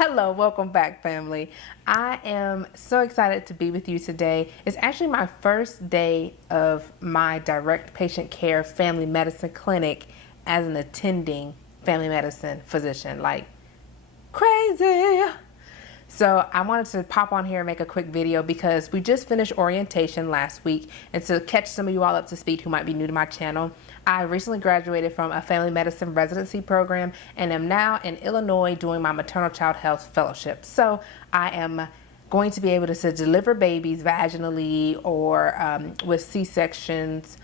Hello, welcome back, family. I am so excited to be with you today. It's actually my first day of my direct patient care family medicine clinic as an attending family medicine physician. Like, crazy. So I wanted to pop on here and make a quick video because we just finished orientation last week, and to catch some of you all up to speed who might be new to my channel, I recently graduated from a family medicine residency program and am now in Illinois doing my Maternal Child Health fellowship. So I am going to be able to deliver babies vaginally or with C-sections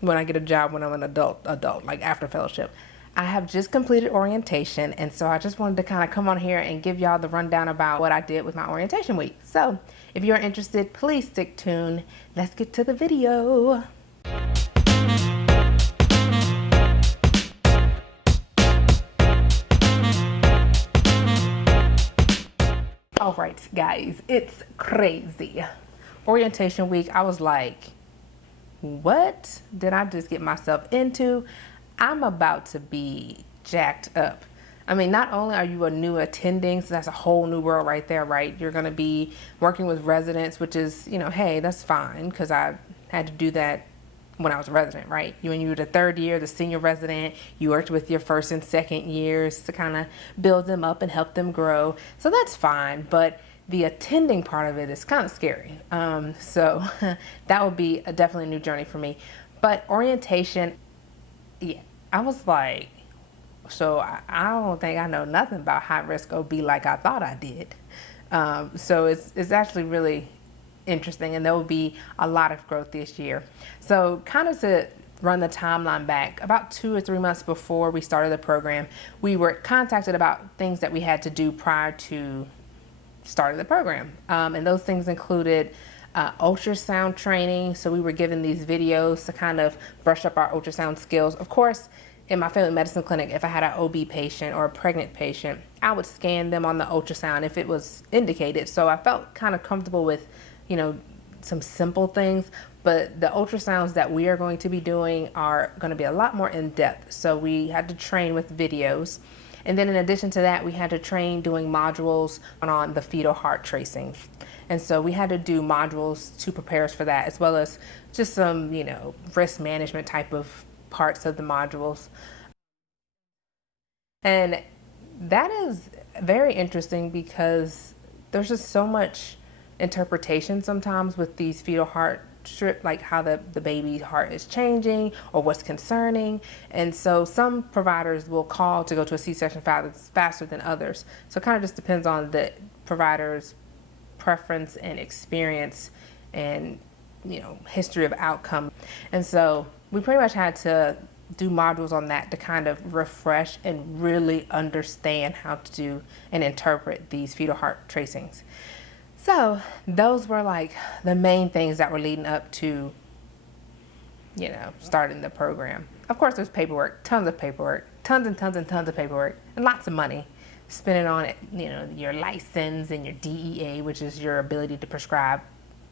when I get a job when I'm an adult, like after fellowship. I have just completed orientation, and so I just wanted to kind of come on here and give y'all the rundown about what I did with my orientation week. So if you're interested, please stick tuned. Let's get to the video. All right, guys, it's crazy. Orientation week, I was like, what did I just get myself into? I'm about to be jacked up. I mean, not only are you a new attending, so that's a whole new world right there, right? You're going to be working with residents, which is, you know, hey, that's fine, because I had to do that when I was a resident, right? When you were the third year, the senior resident, you worked with your first and second years to kind of build them up and help them grow. So that's fine, but the attending part of it is kind of scary. So that would be definitely a new journey for me. But orientation, yeah, I was like, so I don't think I know nothing about high risk OB like I thought I did. So it's actually really interesting, and there will be a lot of growth this year. So kind of to run the timeline back, about 2 or 3 months before we started the program, we were contacted about things that we had to do prior to starting the program. And those things included ultrasound training. So we were given these videos to kind of brush up our ultrasound skills. Of course, in my family medicine clinic, if I had an OB patient or a pregnant patient, I would scan them on the ultrasound if it was indicated. So I felt kind of comfortable with, you know, some simple things, but the ultrasounds that we are going to be doing are going to be a lot more in depth. So we had to train with videos. And then in addition to that, we had to train doing modules on the fetal heart tracing. And so we had to do modules to prepare us for that, as well as just some, you know, risk management type of parts of the modules. And that is very interesting because there's just so much interpretation sometimes with these fetal heart strip, like how the baby's heart is changing or what's concerning. And so some providers will call to go to a C-section faster than others. So it kind of just depends on the provider's preference and experience and, you know, history of outcome. And so we pretty much had to do modules on that to kind of refresh and really understand how to do and interpret these fetal heart tracings. So those were like the main things that were leading up to, you know, starting the program. Of course, there's paperwork, tons of paperwork, tons and tons and tons of paperwork, and lots of money spending on it, you know, your license and your DEA, which is your ability to prescribe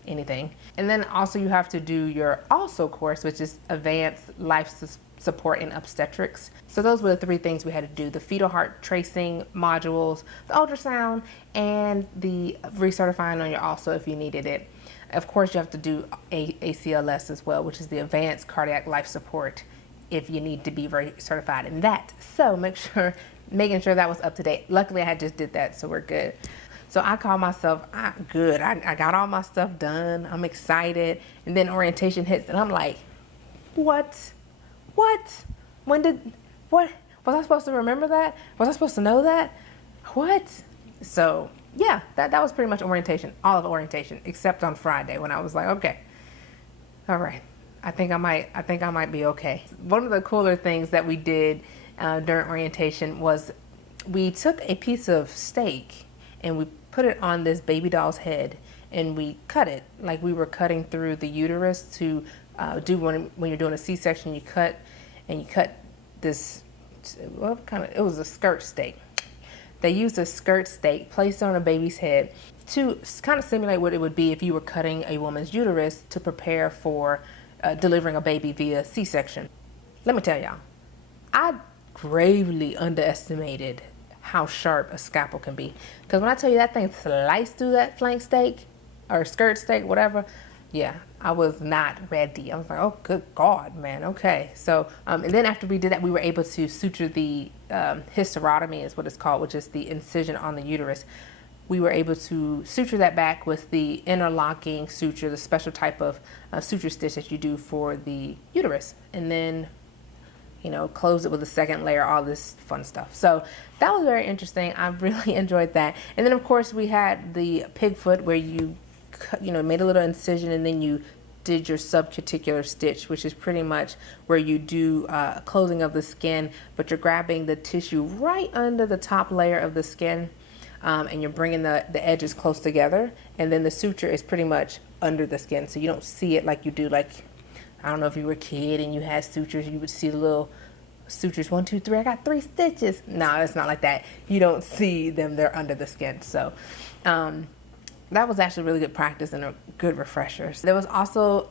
anything. And then also you have to do your ALSO course, which is Advanced Life Support in Obstetrics. So those were the 3 things we had to do: the fetal heart tracing modules, the ultrasound, and the recertifying on your ALSO if you needed it. Of course, you have to do ACLS as well, which is the Advanced Cardiac Life Support, if you need to be certified in that. So making sure that was up to date. Luckily, I had just did that, so we're good. So I call myself good. I got all my stuff done. I'm excited. And then orientation hits, and I'm like, what? What? Was I supposed to remember that? Was I supposed to know that? What? So yeah, that was pretty much orientation, all of orientation, except on Friday when I was like, okay, all right, I think I might be okay. One of the cooler things that we did during orientation was we took a piece of steak and we put it on this baby doll's head, and we cut it like we were cutting through the uterus to do when you're doing a C-section. You cut this, it was a skirt steak. They used a skirt steak placed on a baby's head to kind of simulate what it would be if you were cutting a woman's uterus to prepare for delivering a baby via C-section. Let me tell y'all, I gravely underestimated how sharp a scalpel can be. Because when I tell you that thing sliced through that flank steak or skirt steak, whatever, yeah, I was not ready. I was like, oh, good God, man. Okay. So, and then after we did that, we were able to suture the hysterotomy is what it's called, which is the incision on the uterus. We were able to suture that back with the interlocking suture, the special type of suture stitch that you do for the uterus. And then, you know, close it with a second layer, all this fun stuff. So that was very interesting. I really enjoyed that. And then, of course, we had the pig foot where you made a little incision and then you did your subcuticular stitch, which is pretty much where you do closing of the skin, but you're grabbing the tissue right under the top layer of the skin, and you're bringing the edges close together, and then the suture is pretty much under the skin, so you don't see it like you do, like, I don't know if you were a kid and you had sutures, you would see the little sutures, 1, 2, 3, I got 3 stitches. No, it's not like that. You don't see them, they're under the skin. So that was actually really good practice and a good refresher. There was also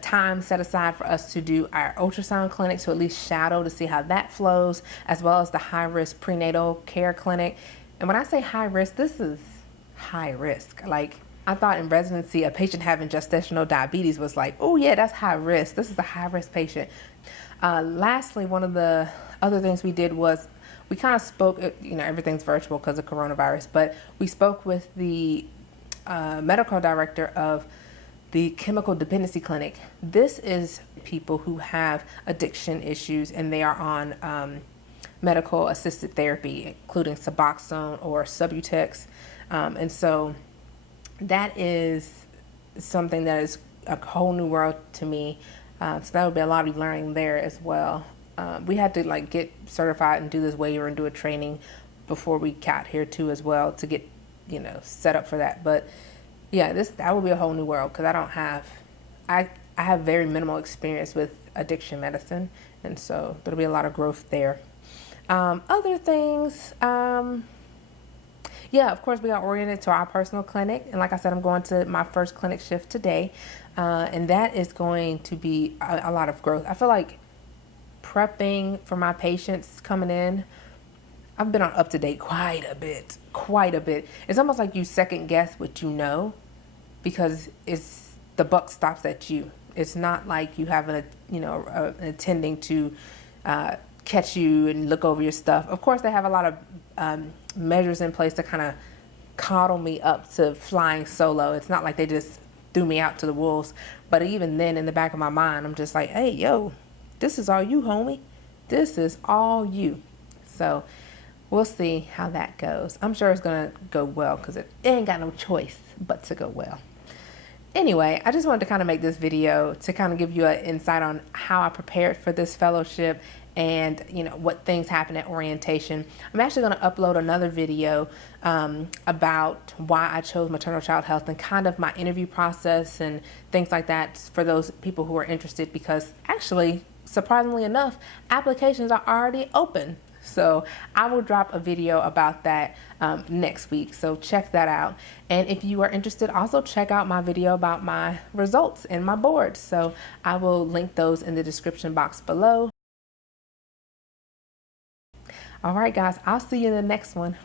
time set aside for us to do our ultrasound clinic, to at least shadow to see how that flows, as well as the high-risk prenatal care clinic. And when I say high risk, this is high risk. Like, I thought in residency, a patient having gestational diabetes was like, oh yeah, that's high risk. This is a high risk patient. Lastly, one of the other things we did was we kind of spoke, everything's virtual because of coronavirus, but we spoke with the medical director of the chemical dependency clinic. This is people who have addiction issues and they are on medical assisted therapy, including Suboxone or Subutex. And so that is something that is a whole new world to me. So that would be a lot of learning there as well. We had to like get certified and do this waiver and do a training before we got here too as well to get, set up for that. But yeah, that would be a whole new world because I have very minimal experience with addiction medicine. And so there'll be a lot of growth there. Other things, yeah, of course, we got oriented to our personal clinic. And like I said, I'm going to my first clinic shift today. And that is going to be a lot of growth. I feel like prepping for my patients coming in, I've been on up to date quite a bit. It's almost like you second guess what you know because the buck stops at you. It's not like you have an attending to catch you and look over your stuff. Of course, they have a lot of measures in place to kind of coddle me up to flying solo. It's not like they just threw me out to the wolves. But even then, in the back of my mind, I'm just like, hey, yo, this is all you, homie. This is all you. So we'll see how that goes. I'm sure it's going to go well because it ain't got no choice but to go well. Anyway, I just wanted to kind of make this video to kind of give you an insight on how I prepared for this fellowship and what things happen at orientation. I'm actually going to upload another video about why I chose Maternal Child Health and kind of my interview process and things like that for those people who are interested, because actually, surprisingly enough, applications are already open. So I will drop a video about that next week. So check that out. And if you are interested, also check out my video about my results and my boards. So I will link those in the description box below. All right, guys, I'll see you in the next one.